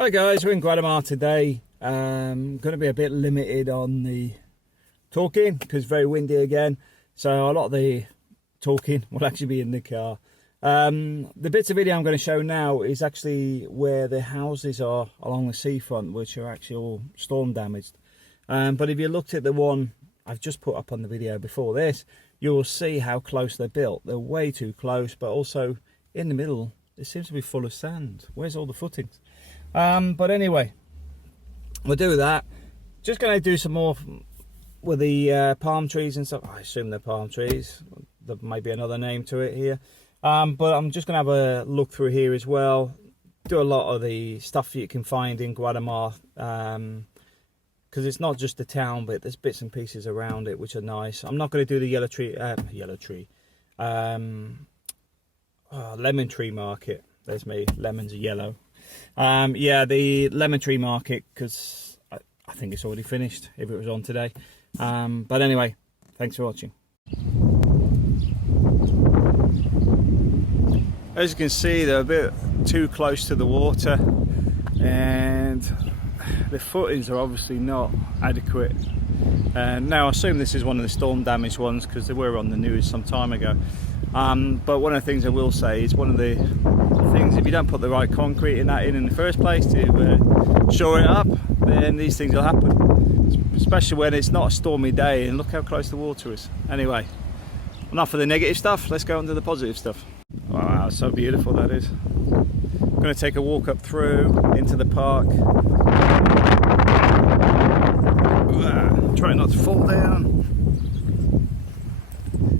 Hi guys, we're in Guardamar today. Going to be a bit limited on the talking because it's very windy again. So a lot of the talking will actually be in the car. The bits of video I'm going to show now is actually where the houses are along the seafront, which are actually all storm damaged. But if you looked at the one I've just put up on the video before this, you'll see how close they're built. They're way too close, but also in the middle, it seems to be full of sand. Where's all the footings? But anyway, we'll do that. Just going to do some more with the palm trees and stuff. I assume they're palm trees. There might be another name to it here. But I'm just going to have a look through here as well. Do a lot of the stuff you can find in Guardamar. Because it's not just the town, but there's bits and pieces around it which are nice. I'm not going to do the lemon tree market. There's me. Lemons are yellow. Yeah, the lemon tree market, because I think it's already finished if it was on today. But anyway, thanks for watching. As you can see, they're a bit too close to the water, and the footings are obviously not adequate. Now I assume this is one of the storm damaged ones because they were on the news some time ago. But one of the things I will say is one of the things, if you don't put the right concrete in the first place to shore it up, then these things will happen, especially when it's not a stormy day. And look how close the water is. Anyway, enough of the negative stuff, let's go on to the positive stuff. Wow, so beautiful that is. I'm going to take a walk up through into the park. Try not to fall down.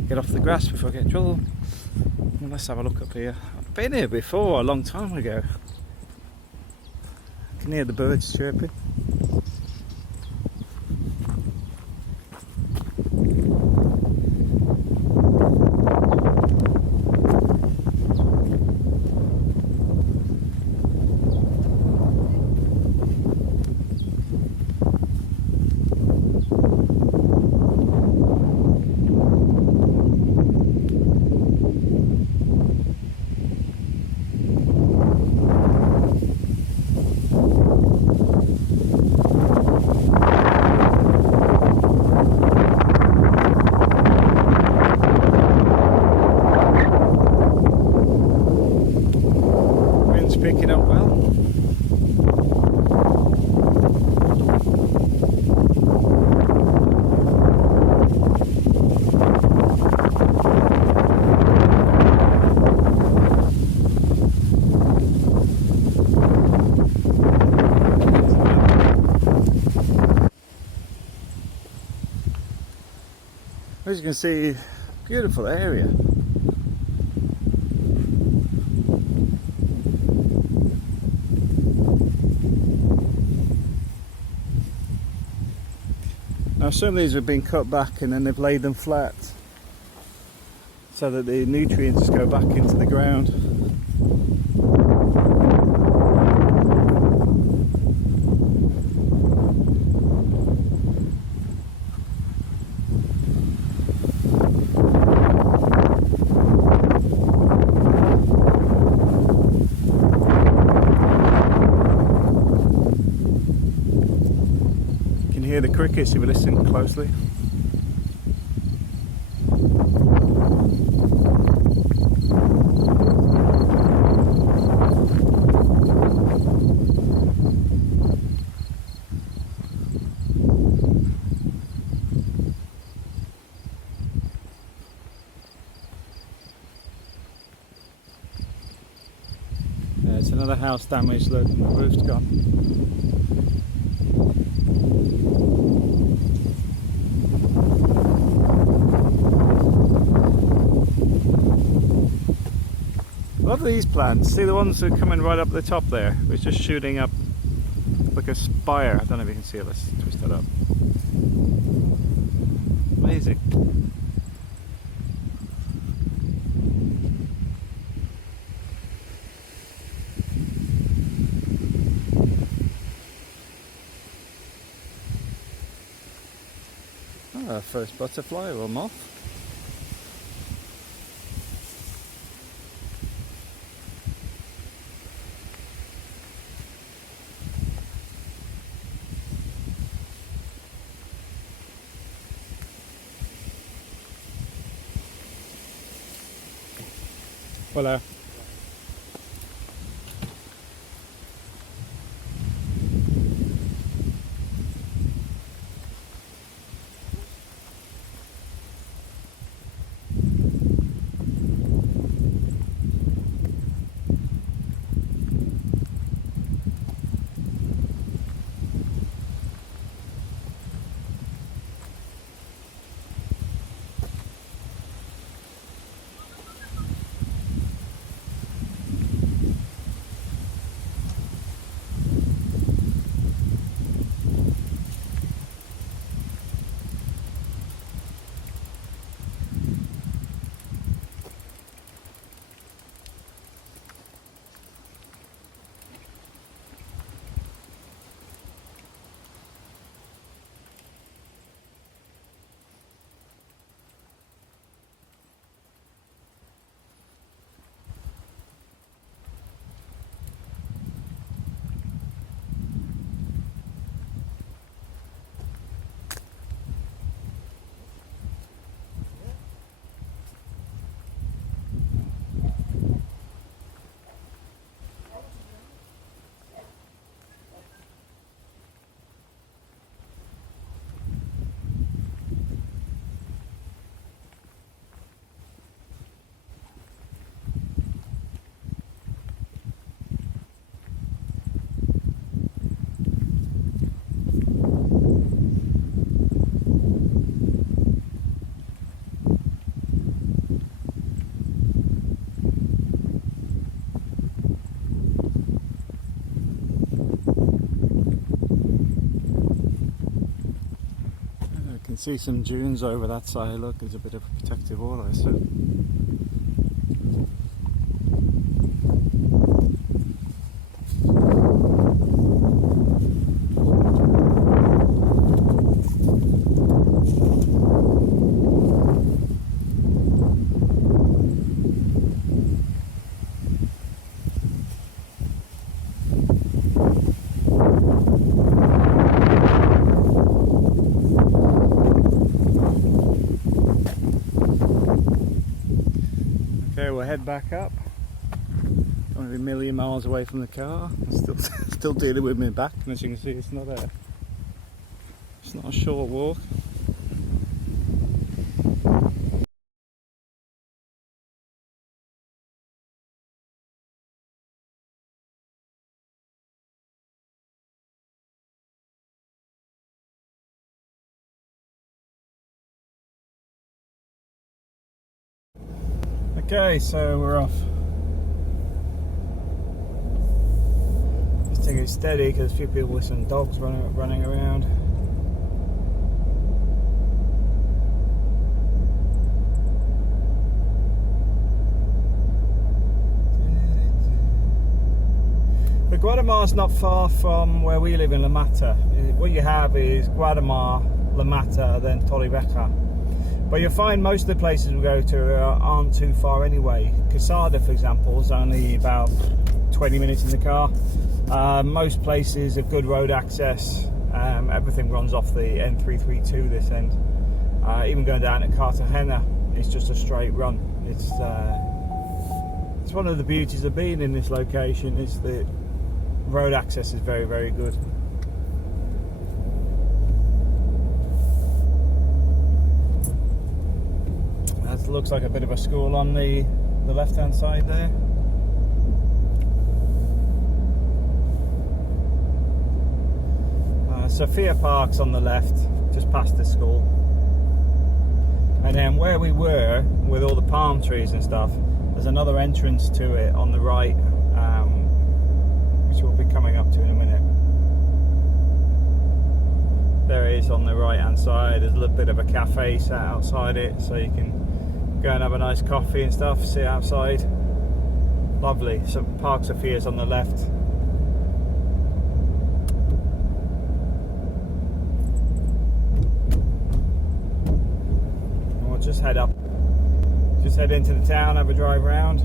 Get off the grass before I get in trouble. Well, let's have a look up here. I've been here before a long time ago. I can hear the birds chirping. Picking up well. As you can see, beautiful area. Now some of these have been cut back and then they've laid them flat so that the nutrients go back into the ground. Hear the crickets if you listen closely. There's another house damaged, look, the roof's gone. Love these plants. See the ones that are coming right up the top there? It's just shooting up like a spire. I don't know if you can see it. Let's twist that up. Amazing. Oh, first butterfly or moth. Voilà. You can see some dunes over that side. Look, there's a bit of a protective wall, I assume. Okay, we'll head back up. Don't want to be a million miles away from the car. I'm still dealing with my back, and as you can see, it's not a short walk. Okay, so we're off. Just take it steady because a few people with some dogs running around. But Guardamar's not far from where we live in La Mata. What you have is Guardamar, La Mata, then Torrevieja. But you'll find most of the places we go to aren't too far anyway. Quesada, for example, is only about 20 minutes in the car. Most places have good road access. Everything runs off the N332 this end. Even going down to Cartagena, it's just a straight run. It's one of the beauties of being in this location is that road access is very, very good. That looks like a bit of a school on the left hand side there. Sophia Park's on the left, just past the school. And then where we were, with all the palm trees and stuff, there's another entrance to it on the right, which we'll be coming up to in a minute. There it is on the right hand side. There's a little bit of a cafe set outside it, so you can go and have a nice coffee and stuff, sit outside. Lovely. So Park Sophia's on the left. And we'll just head up. Just head into the town, have a drive around.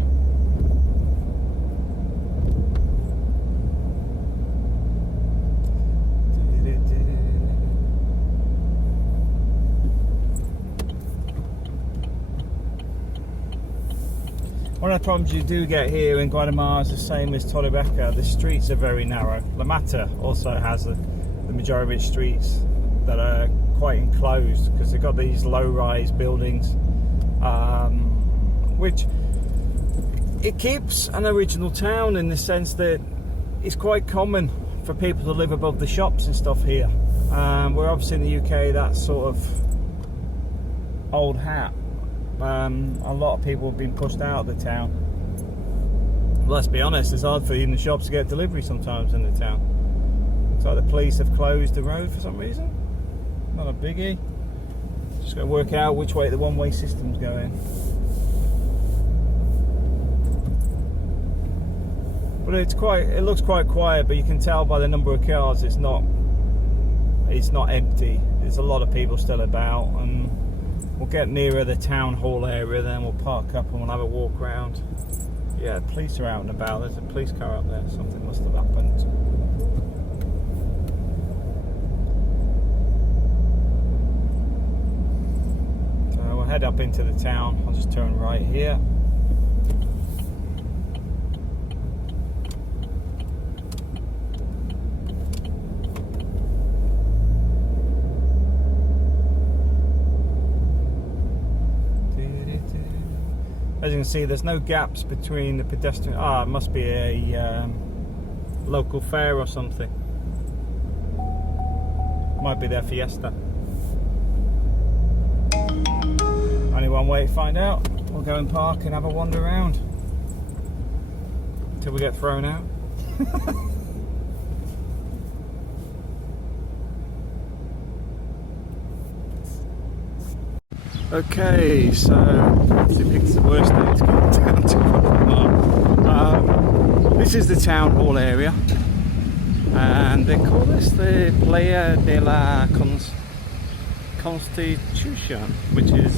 One of the problems you do get here in Guardamar is the same as Torrebecca. The streets are very narrow. La Mata also has the majority of its streets that are quite enclosed because they've got these low-rise buildings, which it keeps an original town in the sense that it's quite common for people to live above the shops and stuff here. We're obviously in the UK, that's sort of old hat. A lot of people have been pushed out of the town. Let's be honest, it's hard for even the shops to get delivery sometimes in the town. Looks like the police have closed the road for some reason. Not a biggie. Just got to work out which way the one-way system's going. But it looks quite quiet, but you can tell by the number of cars it's not empty. There's a lot of people still about, and we'll get nearer the town hall area, then we'll park up and we'll have a walk around. Yeah, the police are out and about. There's a police car up there. Something must have happened. So we'll head up into the town. I'll just turn right here. As you can see, there's no gaps between the pedestrian. It must be a local fair or something. Might be their fiesta. Only one way to find out. We'll go and park and have a wander around until we get thrown out. Okay, so it picks the worst day to get down to Guardamar. This is the town hall area, and they call this the Playa de la Constitution, which is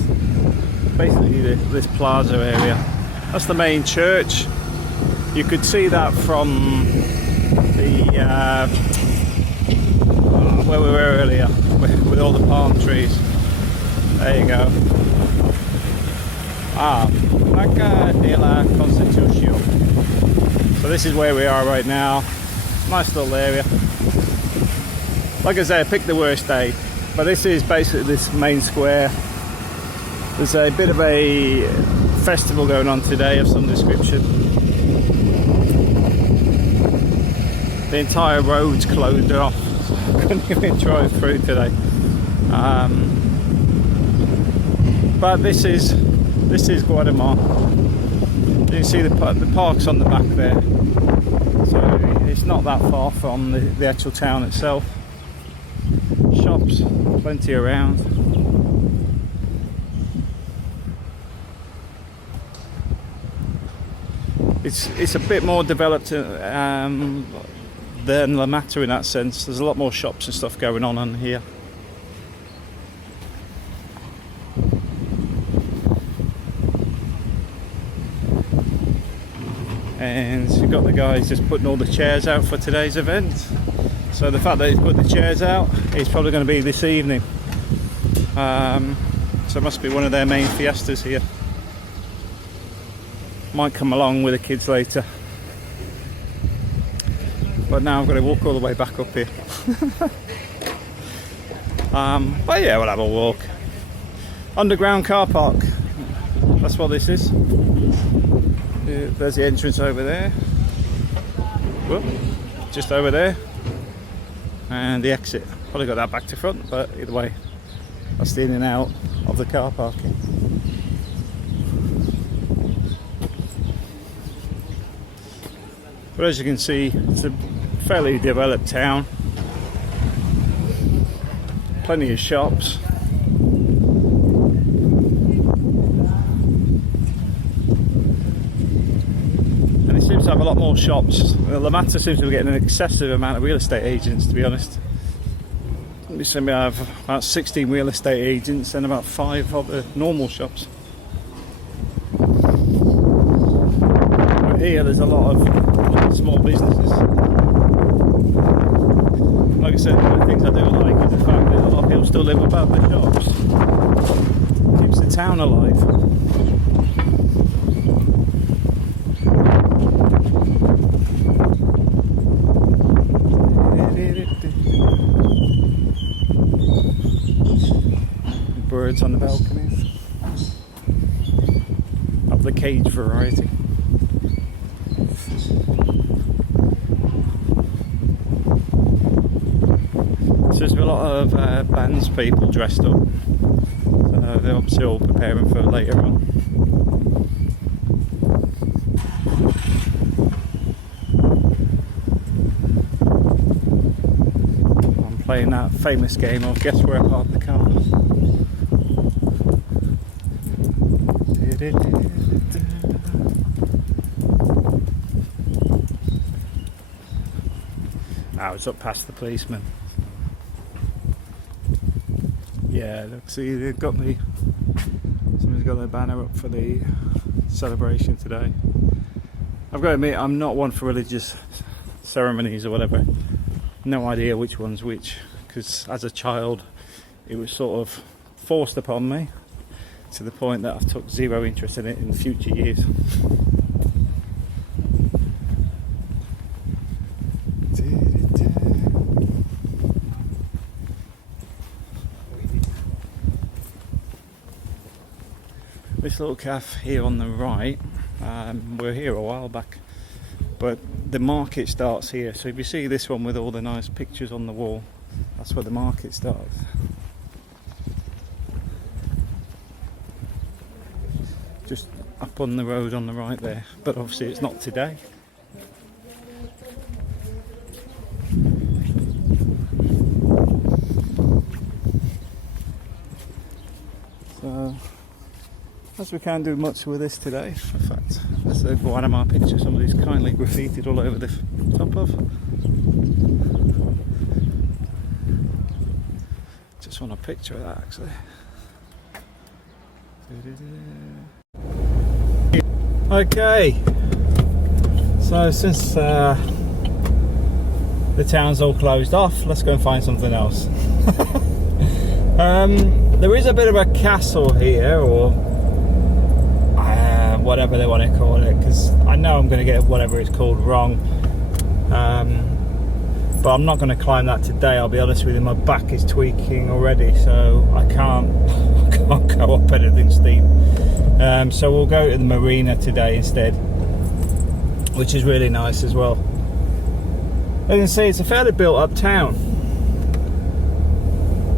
basically this plaza area. That's the main church. You could see that from the where we were earlier with all the palm trees. There you go. Placa de la Constitución. So this is where we are right now. Nice little area. Like I say, I picked the worst day, but this is basically this main square. There's a bit of a festival going on today of some description. The entire road's closed off. I couldn't even drive through today. But this is Guardamar. You can see the park's on the back there, so it's not that far from the actual town itself. Shops, plenty around. It's a bit more developed than La Mata in that sense. There's a lot more shops and stuff going on here. And you've got the guys just putting all the chairs out for today's event. So the fact that he's put the chairs out, it's probably going to be this evening. So it must be one of their main fiestas here. Might come along with the kids later. But now I've got to walk all the way back up here. But yeah, we'll have a walk. Underground car park. That's what this is. There's the entrance over there. Whoop, just over there. And the exit. Probably got that back to front, but either way, that's the in and out of the car parking. But as you can see, it's a fairly developed town. Plenty of shops. Seems to have a lot more shops. La Mata seems to be getting an excessive amount of real estate agents, to be honest. We seem to have about 16 real estate agents and about 5 of the normal shops. But here there's a lot of small businesses. Like I said, one of the things I do like is the fact that a lot of people still live above the shops. Keeps the town alive. birds on the balconies of the cage variety. So there's a lot of bands people dressed up. They're obviously all preparing for later on. I'm playing that famous game of guess where I parked the car. Now it's up past the policeman. Yeah, look, see, they've got me. Somebody's got their banner up for the celebration today. I've got to admit, I'm not one for religious ceremonies or whatever. No idea which one's which, because as a child, it was sort of forced upon me to the point that I've took zero interest in it in future years. This little cafe here on the right, we're here a while back, but the market starts here. So if you see this one with all the nice pictures on the wall, that's where the market starts. Just up on the road on the right there, but obviously it's not today. So as we can't do much with this today, in fact, that's a Guardamar picture somebody's kindly graffitied all over the top of. Just want a picture of that actually. Okay, so since the town's all closed off, let's go and find something else. There is a bit of a castle here, or whatever they want to call it, because I know I'm going to get whatever it's called wrong, but I'm not going to climb that today. I'll be honest with you, my back is tweaking already, so I can't go up anything steep. So we'll go to the marina today instead, which is really nice as well. As you can see, it's a fairly built up town,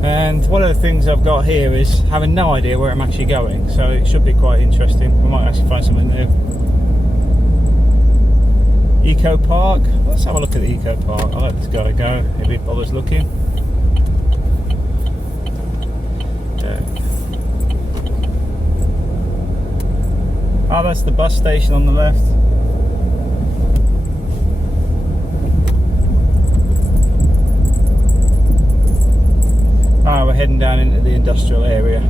and one of the things I've got here is having no idea where I'm actually going, so it should be quite interesting. We might actually find something new. Eco Park, let's have a look at the Eco Park. I'll let this guy go if he bothers looking. Oh, that's the bus station on the left. Ah, we're heading down into the industrial area.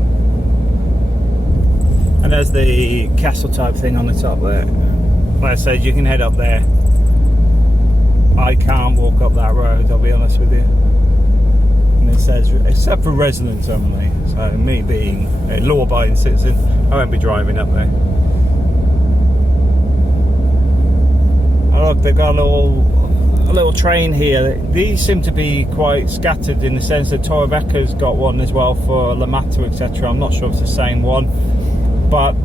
And there's the castle type thing on the top there. Like I said, you can head up there. I can't walk up that road, I'll be honest with you. And it says, except for residents only. So me being a law-abiding citizen, I won't be driving up there. Oh, look, they've got a little train here. These seem to be quite scattered in the sense that Torrebecca's got one as well for La Mata, etc. I'm not sure if it's the same one, but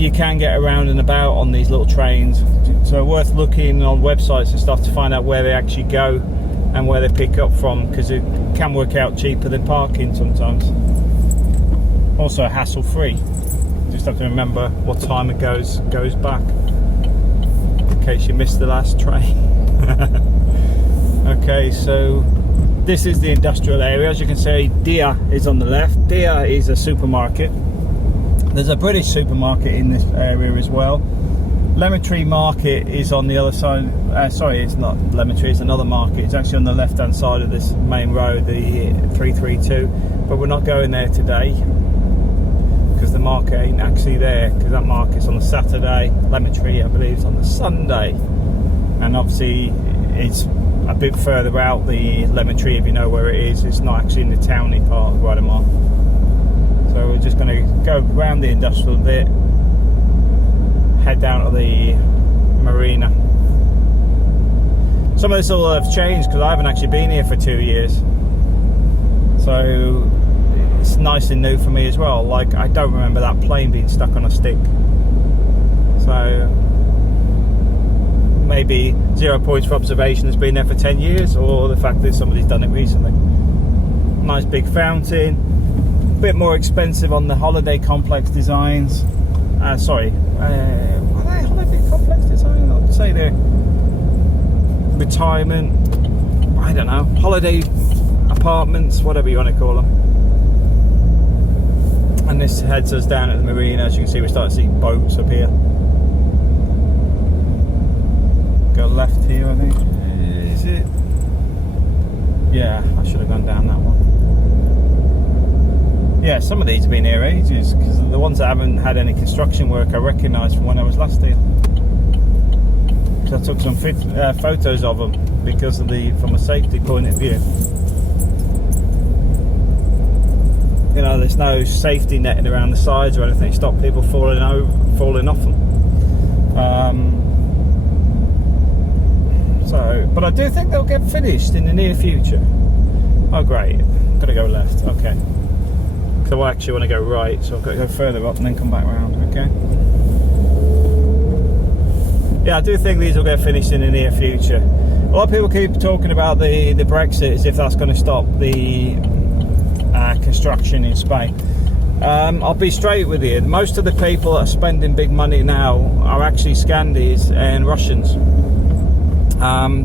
you can get around and about on these little trains, so worth looking on websites and stuff to find out where they actually go and where they pick up from, because it can work out cheaper than parking sometimes. Also hassle free, just have to remember what time it goes back in case you missed the last train. Okay, so this is the industrial area. As you can see, Dia is on the left. Dia is a supermarket. There's a British supermarket in this area as well. Lemon Tree Market is on the other side. Sorry, it's not Lemon Tree, it's another market. It's actually on the left hand side of this main road, the 332. But we're not going there today because the market ain't actually there, because that market's on the Saturday. Lemon Tree, I believe, is on the Sunday. And obviously it's a bit further out, the Lemon Tree, if you know where it is. It's not actually in the towny part of Guardamar. So we're just going to go around the industrial bit, head down to the marina. Some of this will have changed because I haven't actually been here for 2 years. So it's nicely new for me as well. Like, I don't remember that plane being stuck on a stick. So maybe 0 points for observation has been there for 10 years, or the fact that somebody's done it recently. Nice big fountain. A bit more expensive on the holiday complex designs. Are they holiday complex designs? I'd say they're retirement, I don't know, holiday apartments, whatever you want to call them. And this heads us down at the marina. As you can see, we're starting to see boats up here. Go left here, I think. Is it? Yeah, I should have gone down that one. Yeah, some of these have been here ages, because the ones that haven't had any construction work I recognise from when I was last here. So I took some photos of them because of from a safety point of view. You know, there's no safety netting around the sides or anything to stop people falling off them. But I do think they'll get finished in the near future. Oh great, got to go left. Okay. So I actually want to go right, so I've got to go further up and then come back round. Okay. Yeah, I do think these will get finished in the near future. A lot of people keep talking about the Brexit as if that's going to stop the construction in Spain. I'll be straight with you. Most of the people that are spending big money now are actually Scandis and Russians.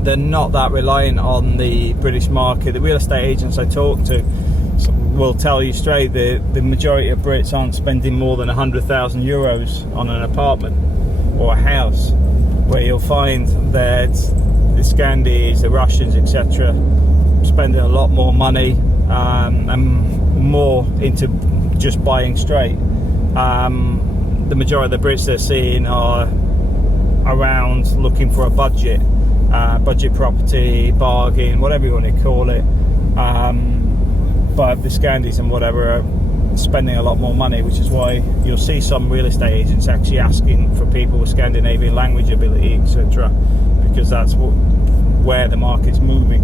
They're not that reliant on the British market. The real estate agents I talk to will tell you straight that the majority of Brits aren't spending more than 100,000 euros on an apartment or a house, where you'll find that the Scandis, the Russians, etc., spending a lot more money and more into just buying straight. The majority of the Brits they're seeing are around looking for a budget property, bargain, whatever you want to call it. But the Scandis and whatever are spending a lot more money, which is why you'll see some real estate agents actually asking for people with Scandinavian language ability, etc., because that's where the market's moving.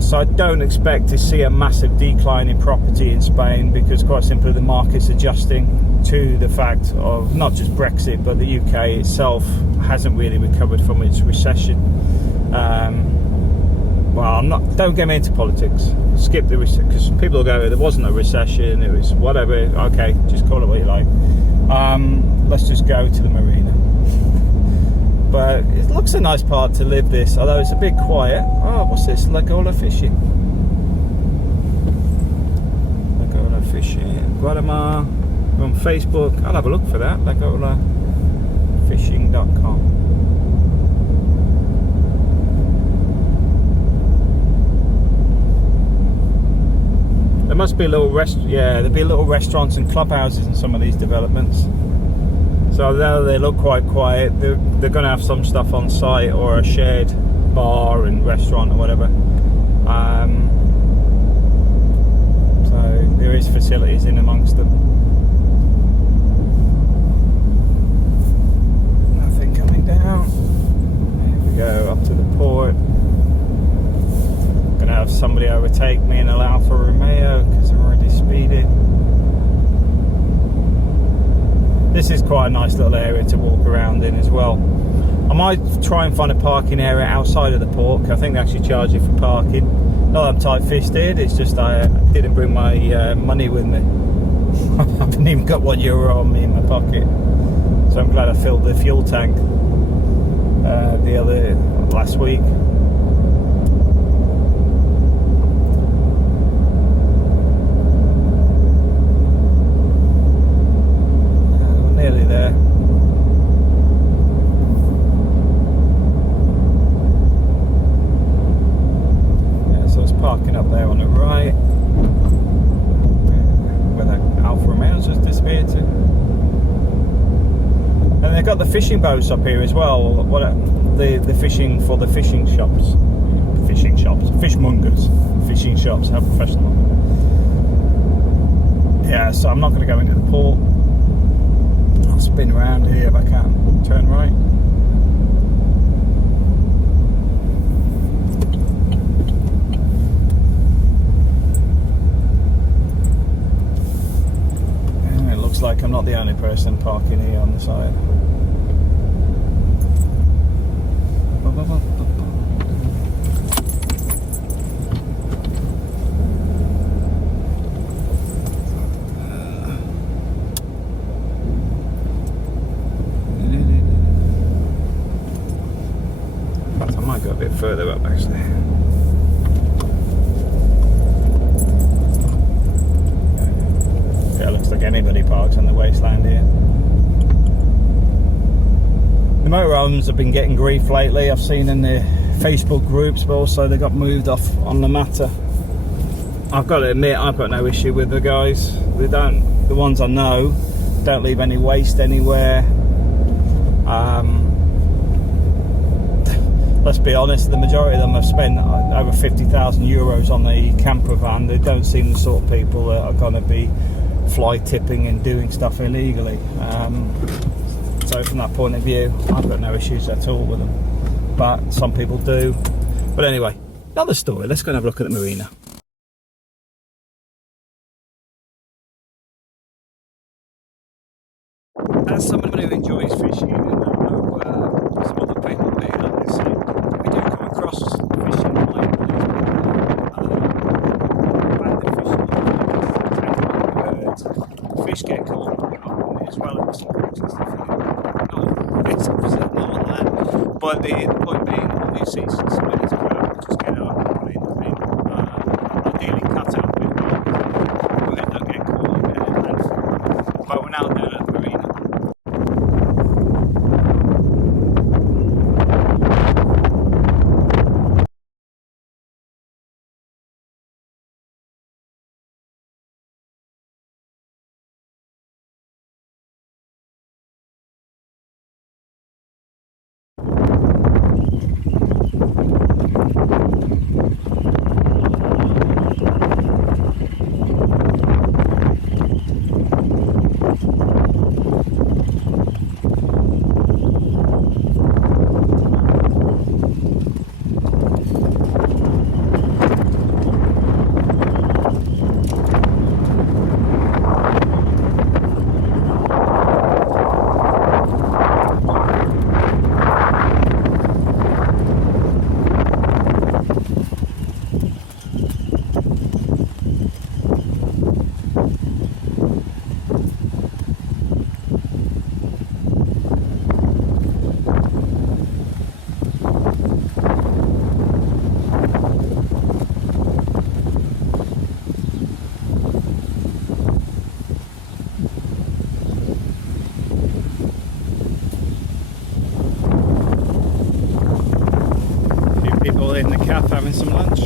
So I don't expect to see a massive decline in property in Spain, because quite simply the market's adjusting to the fact of not just Brexit, but the UK itself hasn't really recovered from its recession. Don't get me into politics. Skip the recession, because people will go, there wasn't a recession, it was whatever. Okay, just call it what you like. Let's just go to the marina. But it looks a nice part to live this, although it's a bit quiet. Oh, what's this? Lagola fishing. Lagola fishing. Guardamar. On Facebook. I'll have a look for that. LagolaFishing.com. There must be there'll be little restaurants and clubhouses in some of these developments. So although they look quite quiet, they're going to have some stuff on site, or a shared bar and restaurant or whatever. So there is facilities in amongst them. Nothing coming down. Here we go, up to the port. Going to have somebody overtake me in an Alfa Romeo because I'm already speeding. This is quite a nice little area to walk around in as well. I might try and find a parking area outside of the port, because I think they actually charge you for parking. Not that I'm tight-fisted, it's just I didn't bring my money with me. I haven't even got €1 on me in my pocket. So I'm glad I filled the fuel tank last week. Nearly there. Yeah, so it's parking up there on the right, where that Alfa Romeo's just disappeared to. And they've got the fishing boats up here as well. The fishing for the fishing shops, fishmongers, fishing shops. How professional. Yeah, so I'm not going to go into the port. I'll spin around here if I can. Turn right. like I'm not the only person parking here on the side. I might go a bit further up actually. Yeah, it looks like anybody parks on the wasteland here. The motorhomes have been getting grief lately. I've seen in the Facebook groups, but also they got moved off on the matter. I've got to admit, I've got no issue with the guys. They don't. The ones I know don't leave any waste anywhere. Let's be honest, the majority of them have spent over 50,000 euros on the camper van. They don't seem the sort of people that are going to be fly tipping and doing stuff illegally. So from that point of view, I've got no issues at all with them. But some people do. But anyway, another story. Let's go and have a look at the marina. As someone who enjoys fishing, and I know some other people do that, we do come across fishing like banded fishing, birds. Fish get caught as well as some hooks and stuff. It's obviously not on land, but the point being, all you see is somebody's crowd just get out and put it in the bin. Ideally cut out a bit more, but they don't get caught in land. But we're now down at the marina. In the cafe having some lunch.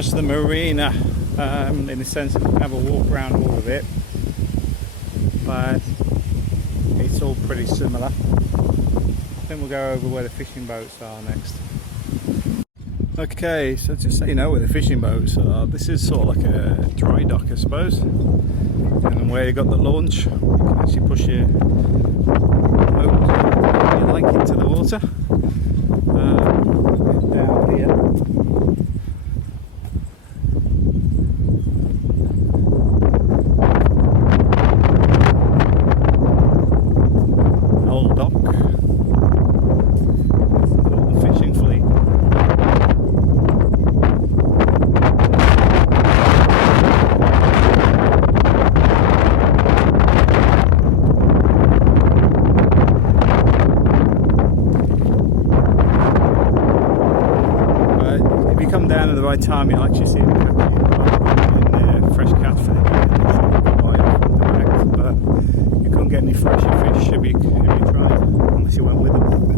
The marina, in the sense that we can have a walk around all of it, but it's all pretty similar. I think we'll go over where the fishing boats are next. Okay, so just so you know where the fishing boats are, this is sort of like a dry dock, I suppose, and where you got the launch, you can actually push your boat if you like into the water. Down here. by the time you actually see the catch, fresh catch for the day, but you couldn't get any fresher fish if you tried, unless you went with them.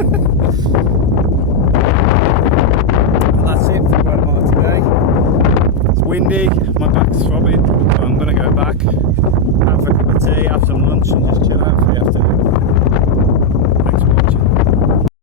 But that's it for Guardamar today. It's windy, my back's throbbing, so I'm going to go back, have a cup of tea, have some lunch and